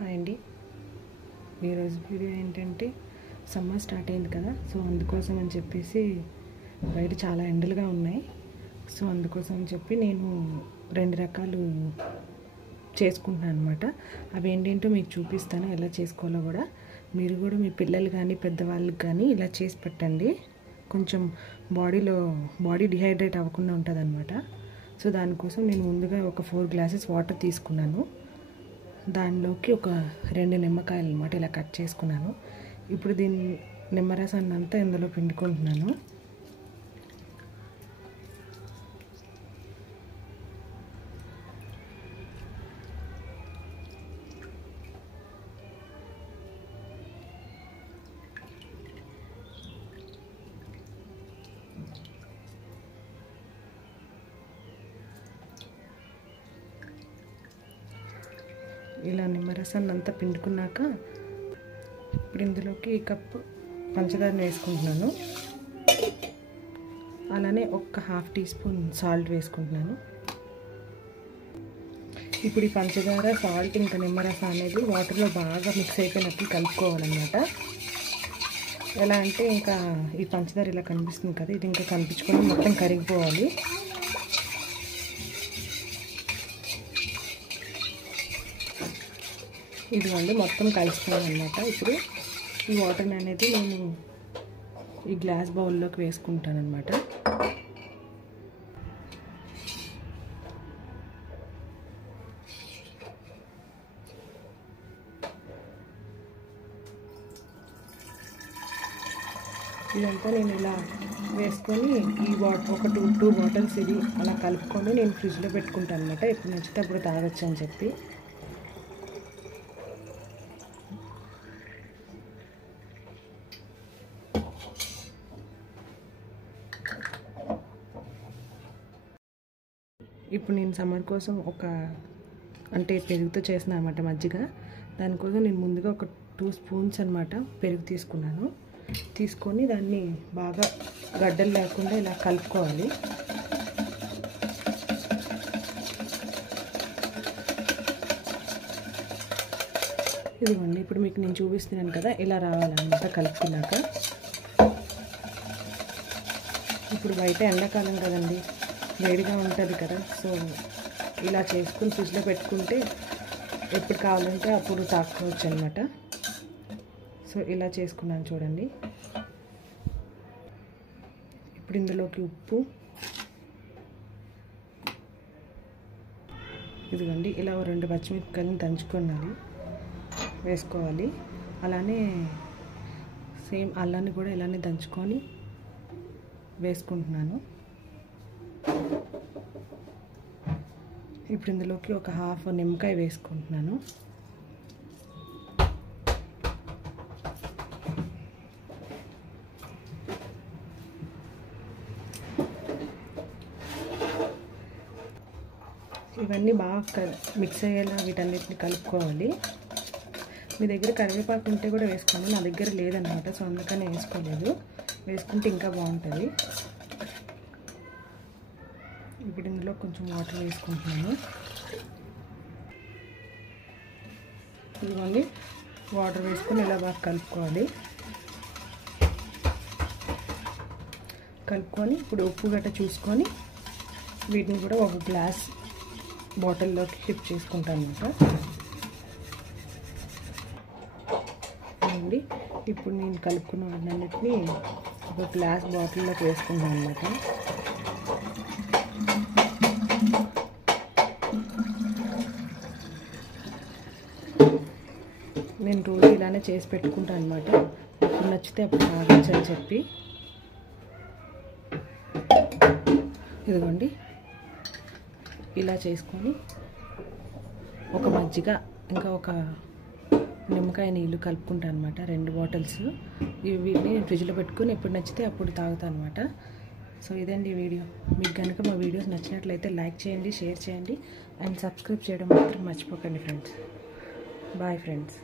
Hi అండి. ఈరోజు video ఏంటంటే సమ్మర్ స్టార్ట్ అయింది కదా, సో అందుకోసం అని చెప్పేసి బయట చాలా ఎండలుగా ఉన్నాయి. సో అందుకోసం అని చెప్పి నేను 2 రకాలు చేసుకుంటున్నాను అనమాట. అవి ఏంటంటో మీకు చూపిస్తాను, ఎలా చేసుకోవాలో కూడా. మీరు కూడా మీ పిల్లలు కానీ పెద్దవాళ్ళకి కానీ ఇలా చేసి పెట్టండి. కొంచెం బాడీ డిహైడ్రేట్ అవ్వకుండా ఉంటుంది అనమాట. సో దానికోసం నేను ముందుగా ఒక 4 గ్లాసెస్ వాటర్ తీసుకున్నాను. దానిలోకి ఒక 2 నిమ్మకాయలు అనమాట ఇలా కట్ చేసుకున్నాను. ఇప్పుడు దీన్ని నిమ్మరసాన్ని అంతా ఇందులో పిండుకుంటున్నాను. ఇలా నిమ్మరసాన్ని అంతా పిండుకున్నాక ఇప్పుడు ఇందులోకి ఈ కప్పు పంచదారని వేసుకుంటున్నాను. అలానే ఒక 1/2 టీ స్పూన్ సాల్ట్ వేసుకుంటున్నాను. ఇప్పుడు ఈ పంచదార, సాల్ట్ ఇంకా నిమ్మరసం అనేది వాటర్లో బాగా మిక్స్ అయిపోయినట్టు కలుపుకోవాలన్నమాట. ఎలా అంటే ఇంకా ఈ పంచదార ఇలా కనిపిస్తుంది కదా, ఇది ఇంకా కనిపించుకొని మొత్తం కరిగిపోవాలి. ఇదిగోండి మొత్తం కలిసిపోయాలన్నమాట. ఇప్పుడు ఈ వాటర్ అనేది నేను ఈ గ్లాస్ బౌల్లోకి వేసుకుంటాను అనమాట. ఇదంతా నేను ఇలా వేసుకొని ఈ ఒక 2 బాటిల్స్ ఇది అలా కలుపుకొని నేను ఫ్రిడ్జ్లో పెట్టుకుంటాను అనమాట. ఎప్పుడు నచ్చితే అప్పుడు తాగొచ్చు అని చెప్పి. ఇప్పుడు నేను సమ్మర్ కోసం అంటే పెరుగుతో చేసిన అనమాట మజ్జిగ. దానికోసం నేను ముందుగా ఒక 2 స్పూన్స్ అనమాట పెరుగు తీసుకున్నాను. తీసుకొని దాన్ని బాగా గడ్డలు లేకుండా ఇలా కలుపుకోవాలి. ఇదిగోండి ఇప్పుడు మీకు నేను చూపిస్తున్నాను కదా, ఇలా రావాలన్నమాట కలుపుకున్నాక. ఇప్పుడు బయట ఎండాకాలం కదండి, వేడిగా ఉంటుంది కదా, సో ఇలా చేసుకుని ఫ్రిడ్జ్లో పెట్టుకుంటే ఎప్పుడు కావాలంటే అప్పుడు తాక్కోవచ్చు అనమాట. సో ఇలా చేసుకున్నాను చూడండి. ఇప్పుడు ఇందులోకి ఉప్పు, ఇదిగోండి ఇలా 2 పచ్చిమిరపకాయలను దంచుకోవాలి వేసుకోవాలి. అలానే సేమ్ అల్లాన్ని కూడా ఇలానే దంచుకొని వేసుకుంటున్నాను. ఇప్పుడు ఇందులోకి ఒక 1/2 నిమ్మకాయ వేసుకుంటున్నాను. ఇవన్నీ బాగా మిక్స్ అయ్యేలా వీటన్నిటిని కలుపుకోవాలి. మీ దగ్గర కరివేపాకు ఉంటే కూడా వేసుకోండి, నా దగ్గర లేదన్నమాట, సో అందుకని వేసుకోలేదు. వేసుకుంటే ఇంకా బాగుంటుంది. ఇప్పుడు ఇందులో కొంచెం వాటర్ వేసుకుంటున్నాను. ఇదిగోండి వాటర్ వేసుకొని ఇలా బాగా కలుపుకోవాలి. కలుపుకొని ఇప్పుడు ఉప్పు గట్ట చూసుకొని వీటిని కూడా ఒక గ్లాస్ బాటిల్లోకి షిఫ్ట్ చేసుకుంటాను అనమాట. అండి ఇప్పుడు నేను కలుపుకున్న వాటన్నిటిని ఒక గ్లాస్ బాటిల్లోకి వేసుకుంటాను అనమాట. నేను రోజు ఇలానే చేసి పెట్టుకుంటాను అనమాట, ఎప్పుడు నచ్చితే అప్పుడు తాగొచ్చు అని చెప్పి. ఇదిగోండి ఇలా చేసుకొని ఒక మజ్జిగ ఇంకా ఒక నిమ్మకాయ నీళ్ళు కలుపుకుంటాను అనమాట, 2 బాటిల్స్. వీటిని ఫ్రిడ్జ్లో పెట్టుకొని ఎప్పుడు నచ్చితే అప్పుడు తాగుతాను అనమాట. సో ఇదండి వీడియో. మీకు కనుక మా వీడియోస్ నచ్చినట్లయితే లైక్ చేయండి, షేర్ చేయండి అండ్ సబ్స్క్రైబ్ చేయడం మాత్రం మర్చిపోకండి ఫ్రెండ్స్. Bye friends.